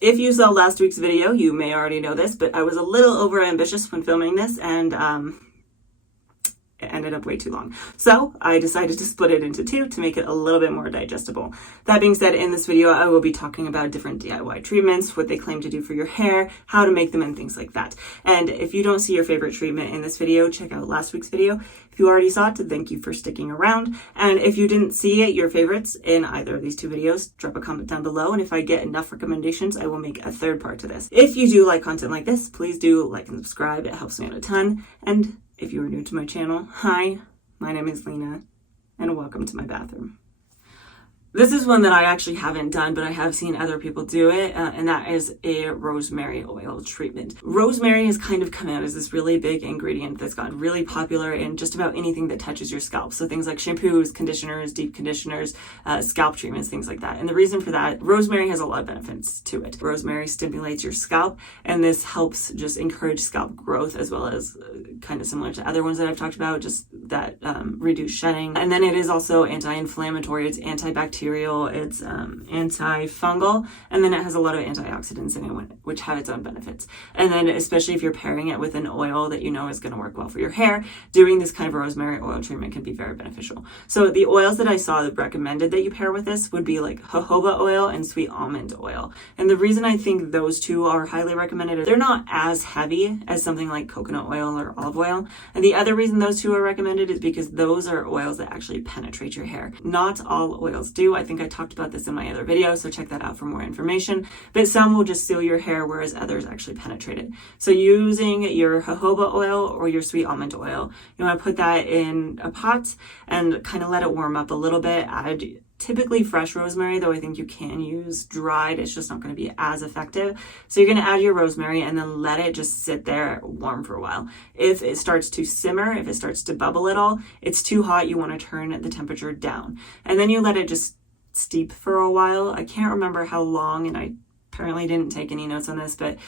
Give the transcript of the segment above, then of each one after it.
If you saw last week's video, you may already know this, but I was a little over ambitious when filming this, and it ended up way too long. So I decided to split it into two to make it a little bit more digestible. That being said, in this video, I will be talking about different DIY treatments, what they claim to do for your hair, how to make them, and things like that. And if you don't see your favorite treatment in this video, check out last week's video. If you already saw it, thank you for sticking around. And if you didn't see it, your favorites in either of these two videos, drop a comment down below. And if I get enough recommendations, I will make a third part to this. If you do like content like this, please do like and subscribe. It helps me out a ton. And if you are new to my channel, hi, my name is Lena, and welcome to my bathroom. This is one that I actually haven't done, but I have seen other people do it, and that is a rosemary oil treatment. Rosemary has kind of come out as this really big ingredient that's gotten really popular in just about anything that touches your scalp. So things like shampoos, conditioners, deep conditioners, scalp treatments, things like that. And the reason for that, rosemary has a lot of benefits to it. Rosemary stimulates your scalp, and this helps just encourage scalp growth, as well as kind of similar to other ones that I've talked about, just that reduce shedding. And then it is also anti-inflammatory, it's antibacterial, it's antifungal, and then it has a lot of antioxidants in it, which have its own benefits. And then especially if you're pairing it with an oil that you know is going to work well for your hair, doing this kind of rosemary oil treatment can be very beneficial. So the oils that I saw that recommended that you pair with this would be like jojoba oil and sweet almond oil. And the reason I think those two are highly recommended is they're not as heavy as something like coconut oil or olive oil. And the other reason those two are recommended is because those are oils that actually penetrate your hair. Not all oils do. I think I talked about this in my other video, so check that out for more information. But some will just seal your hair, whereas others actually penetrate it. So using your jojoba oil or your sweet almond oil, you want to put that in a pot and kind of let it warm up a little bit. Add typically fresh rosemary, though I think you can use dried. It's just not going to be as effective. So you're going to add your rosemary and then let it just sit there warm for a while. If it starts to simmer, if it starts to bubble at all, it's too hot, you want to turn the temperature down. And then you let it just steep for a while. I can't remember how long, and I apparently didn't take any notes on this, but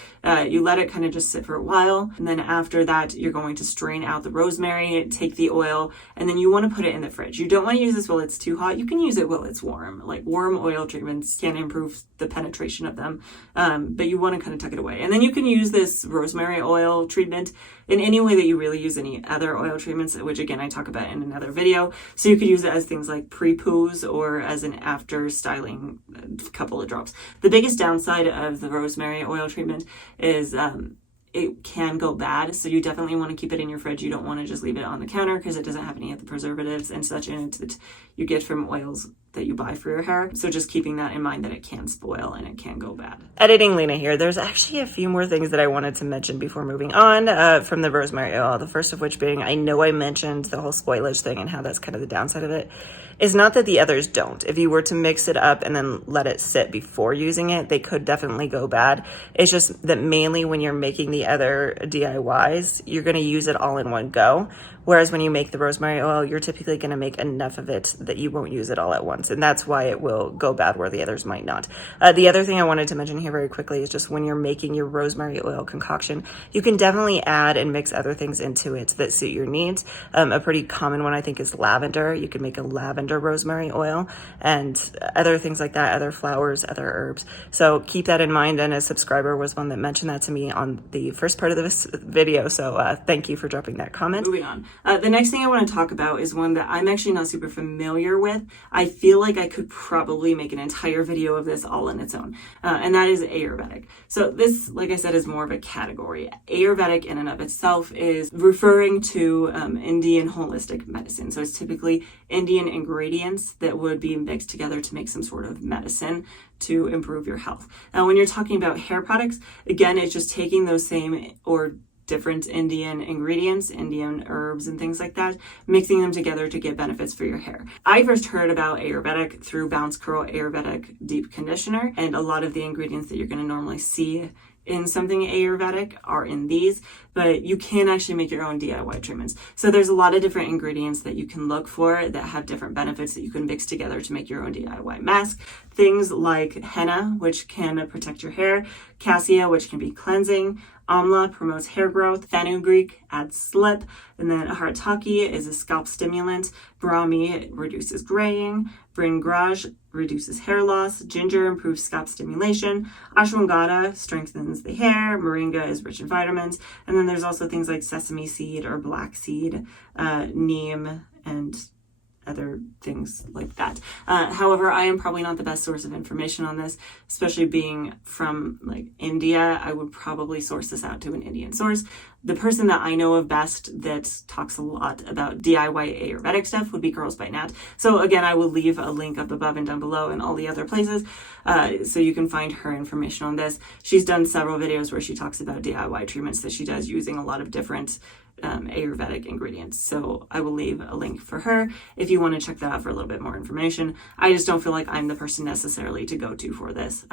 you let it kind of just sit for a while. And then after that, you're going to strain out the rosemary, take the oil, and then you want to put it in the fridge. You don't want to use this while it's too hot. You can use it while it's warm. Like warm oil treatments can improve the penetration of them, but you want to kind of tuck it away. And then you can use this rosemary oil treatment in any way that you really use any other oil treatments, which again, I talk about in another video. So you could use it as things like pre-poos or as an after styling couple of drops. The biggest downside of the rosemary oil treatment is it can go bad. So you definitely want to keep it in your fridge. You don't want to just leave it on the counter because it doesn't have any of the preservatives and such in it that you get from oils that you buy for your hair. So just keeping that in mind that it can spoil and it can go bad. Editing Lena here. There's actually a few more things that I wanted to mention before moving on from the rosemary oil. The first of which being, I know I mentioned the whole spoilage thing and how that's kind of the downside of it. Is not that the others don't. If you were to mix it up and then let it sit before using it, they could definitely go bad. It's just that mainly when you're making the other DIYs, you're going to use it all in one go. Whereas when you make the rosemary oil, you're typically going to make enough of it that you won't use it all at once. And that's why it will go bad where the others might not. The other thing I wanted to mention here very quickly is just when you're making your rosemary oil concoction, you can definitely add and mix other things into it that suit your needs. A pretty common one I think is lavender. You can make a lavender rosemary oil and other things like that, other flowers, other herbs. So keep that in mind. And a subscriber was one that mentioned that to me on the first part of this video. So thank you for dropping that comment. Moving on. The next thing I want to talk about is one that I'm actually not super familiar with. I feel like I could probably make an entire video of this all on its own, and that is Ayurvedic. So this, like I said, is more of a category. Ayurvedic in and of itself is referring to Indian holistic medicine. So it's typically Indian ingredients that would be mixed together to make some sort of medicine to improve your health. Now, when you're talking about hair products, again, it's just taking those same or different Indian ingredients, Indian herbs and things like that, mixing them together to get benefits for your hair. I first heard about Ayurvedic through Bounce Curl Ayurvedic Deep Conditioner, and a lot of the ingredients that you're going to normally see in something Ayurvedic are in these, but you can actually make your own DIY treatments. So there's a lot of different ingredients that you can look for that have different benefits that you can mix together to make your own DIY mask. Things like henna, which can protect your hair, cassia, which can be cleansing, amla promotes hair growth, fenugreek adds slip, and then harataki is a scalp stimulant, Brahmi reduces graying. Bringraj reduces hair loss. Ginger improves scalp stimulation. Ashwagandha strengthens the hair. Moringa is rich in vitamins. And then there's also things like sesame seed or black seed, neem, and other things like that. However, I am probably not the best source of information on this, especially being from like India. I would probably source this out to an Indian source. The person that I know of best that talks a lot about DIY Ayurvedic stuff would be Girls by Nat. So again, I will leave a link up above and down below and all the other places so you can find her information on this. She's done several videos where she talks about DIY treatments that she does using a lot of different Ayurvedic ingredients. So I will leave a link for her if you want to check that out for a little bit more information. I just don't feel like I'm the person necessarily to go to for this.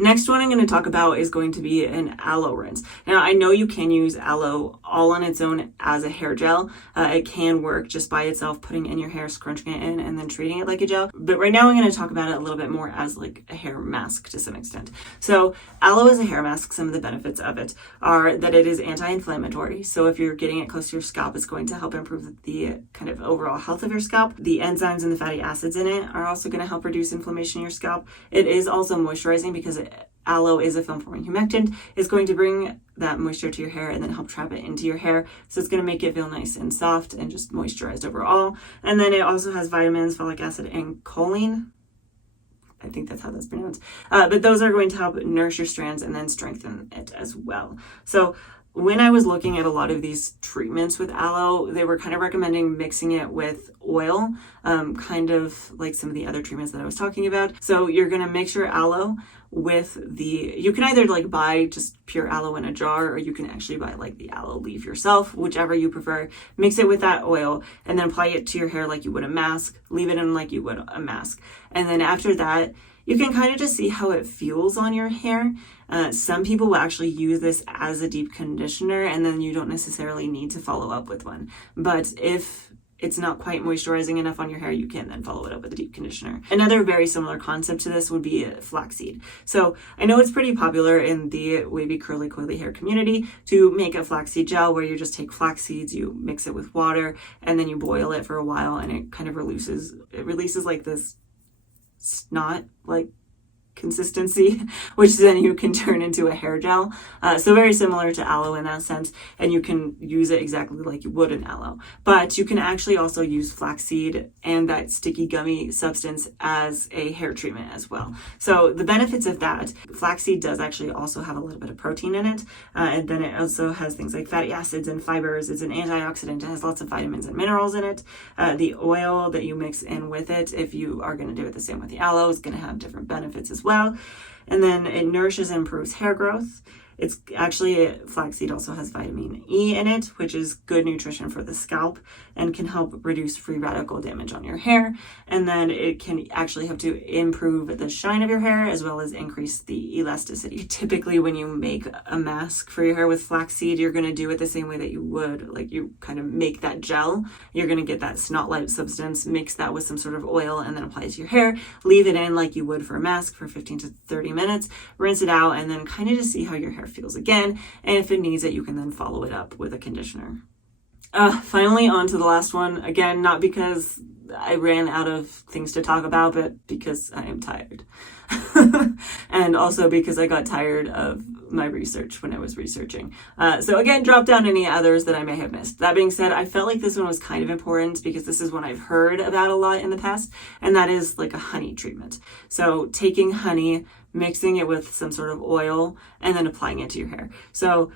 Next one I'm going to talk about is going to be an aloe rinse. Now I know you can use aloe all on its own as a hair gel. It can work just by itself, putting it in your hair, scrunching it in, and then treating it like a gel. But right now I'm going to talk about it a little bit more as like a hair mask to some extent. So aloe is a hair mask. Some of the benefits of it are that it is anti-inflammatory. So if you're getting it close to your scalp, it's going to help improve the kind of overall health of your scalp. The enzymes and the fatty acids in it are also going to help reduce inflammation in your scalp. It is also moisturizing because aloe is a film-forming humectant. It's going to bring that moisture to your hair and then help trap it into your hair. So it's going to make it feel nice and soft and just moisturized overall. And then it also has vitamins, folic acid, and choline. I think that's how that's pronounced. But those are going to help nourish your strands and then strengthen it as well. So when I was looking at a lot of these treatments with aloe, they were kind of recommending mixing it with oil, kind of like some of the other treatments that I was talking about. So you're going to mix your aloe with you can either like buy just pure aloe in a jar, or you can actually buy like the aloe leaf yourself, whichever you prefer. Mix it with that oil and then apply it to your hair like you would a mask. Leave it in like you would a mask. And then after that, you can kind of just see how it feels on your hair. Some people will actually use this as a deep conditioner, and then you don't necessarily need to follow up with one. But if it's not quite moisturizing enough on your hair, you can then follow it up with a deep conditioner. Another very similar concept to this would be flaxseed. So I know it's pretty popular in the wavy, curly, coily hair community to make a flaxseed gel where you just take flax seeds, you mix it with water, and then you boil it for a while, and it kind of releases like this snot like consistency, which then you can turn into a hair gel. So very similar to aloe in that sense, and you can use it exactly like you would an aloe. But you can actually also use flaxseed and that sticky gummy substance as a hair treatment as well. So the benefits of that, flaxseed does actually also have a little bit of protein in it, and then it also has things like fatty acids and fibers. It's an antioxidant. It has lots of vitamins and minerals in it. The oil that you mix in with it, if you are going to do it the same with the aloe, is going to have different benefits as well. And then it nourishes and improves hair growth. It's actually, flaxseed also has vitamin E in it, which is good nutrition for the scalp and can help reduce free radical damage on your hair. And then it can actually help to improve the shine of your hair as well as increase the elasticity. Typically, when you make a mask for your hair with flaxseed, you're going to do it the same way that you would, like you kind of make that gel. You're going to get that snot-like substance, mix that with some sort of oil, and then apply it to your hair. Leave it in like you would for a mask for 15 to 30 minutes. Rinse it out, and then kind of just see how your hair feels again, and if it needs it, you can then follow it up with a conditioner. Finally, on to the last one. Again, not because I ran out of things to talk about, but because I am tired. And also because I got tired of my research when I was researching. So again, drop down any others that I may have missed. That being said, I felt like this one was kind of important because this is one I've heard about a lot in the past, and that is like a honey treatment. So taking honey, mixing it with some sort of oil, and then applying it to your hair. So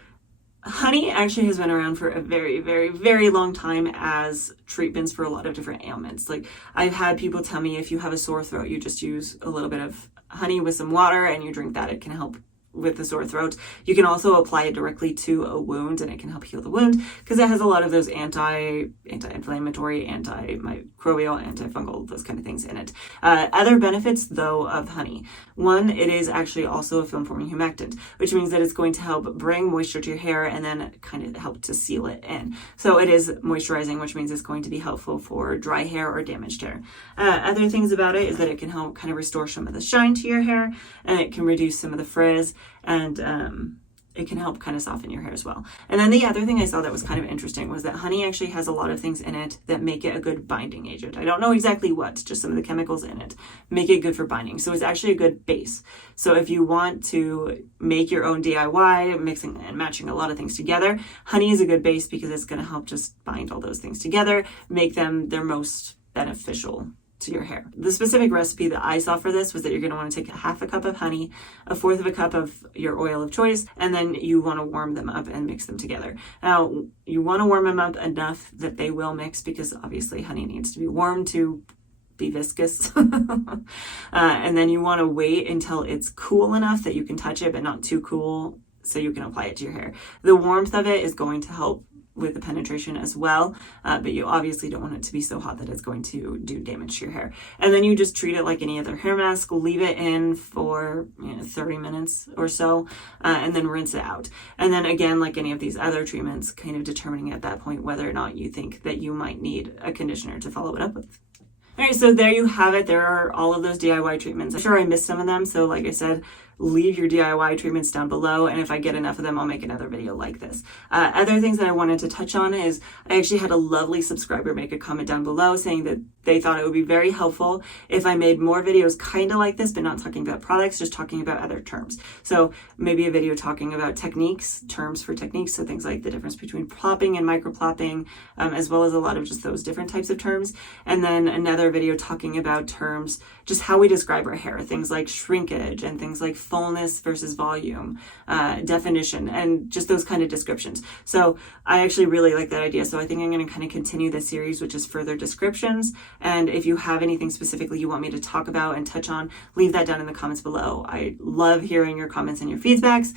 honey actually has been around for a very, very, very long time as treatments for a lot of different ailments. Like I've had people tell me if you have a sore throat, you just use a little bit of honey with some water and you drink that. It can help with the sore throat. You can also apply it directly to a wound and it can help heal the wound because it has a lot of those anti-inflammatory, antimicrobial, antifungal, those kind of things in it. Other benefits though of honey. One, it is actually also a film-forming humectant, which means that it's going to help bring moisture to your hair and then kind of help to seal it in. So it is moisturizing, which means it's going to be helpful for dry hair or damaged hair. Other things about it is that it can help kind of restore some of the shine to your hair, and it can reduce some of the frizz, and it can help kind of soften your hair as well. And then the other thing I saw that was kind of interesting was that honey actually has a lot of things in it that make it a good binding agent. I don't know exactly what, just some of the chemicals in it make it good for binding. So it's actually a good base. So if you want to make your own DIY, mixing and matching a lot of things together, honey is a good base because it's going to help just bind all those things together, make them their most beneficial to your hair. The specific recipe that I saw for this was that you're going to want to take half a cup of honey, a fourth of a cup of your oil of choice, and then you want to warm them up and mix them together. Now, you want to warm them up enough that they will mix, because obviously honey needs to be warm to be viscous. And then you want to wait until it's cool enough that you can touch it, but not too cool, so you can apply it to your hair. The warmth of it is going to help with the penetration as well, but you obviously don't want it to be so hot that it's going to do damage to your hair. And then you just treat it like any other hair mask, leave it in for 30 minutes or so, and then rinse it out. And then again, like any of these other treatments, kind of determining at that point whether or not you think that you might need a conditioner to follow it up with. All right, so there you have it. There are all of those DIY treatments. I'm sure I missed some of them, so like I said, leave your DIY treatments down below, and if I get enough of them, I'll make another video like this. Other things that I wanted to touch on is I actually had a lovely subscriber make a comment down below saying that they thought it would be very helpful if I made more videos kind of like this, but not talking about products, just talking about other terms. So maybe a video talking about techniques, terms for techniques, so things like the difference between plopping and microplopping, as well as a lot of just those different types of terms. And then another video talking about terms, just how we describe our hair, things like shrinkage and things like fullness versus volume, definition, and just those kind of descriptions. So I actually really like that idea. So I think I'm going to kind of continue this series, which is further descriptions. And if you have anything specifically you want me to talk about and touch on, leave that down in the comments below. I love hearing your comments and your feedbacks.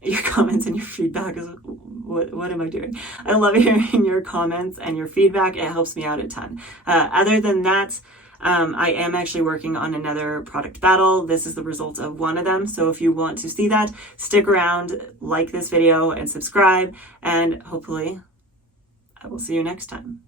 Your comments and your feedback is, what am I doing? I love hearing your comments and your feedback. It helps me out a ton. Other than that, I am actually working on another product battle. This is the result of one of them. So if you want to see that, stick around, like this video and subscribe, and hopefully I will see you next time.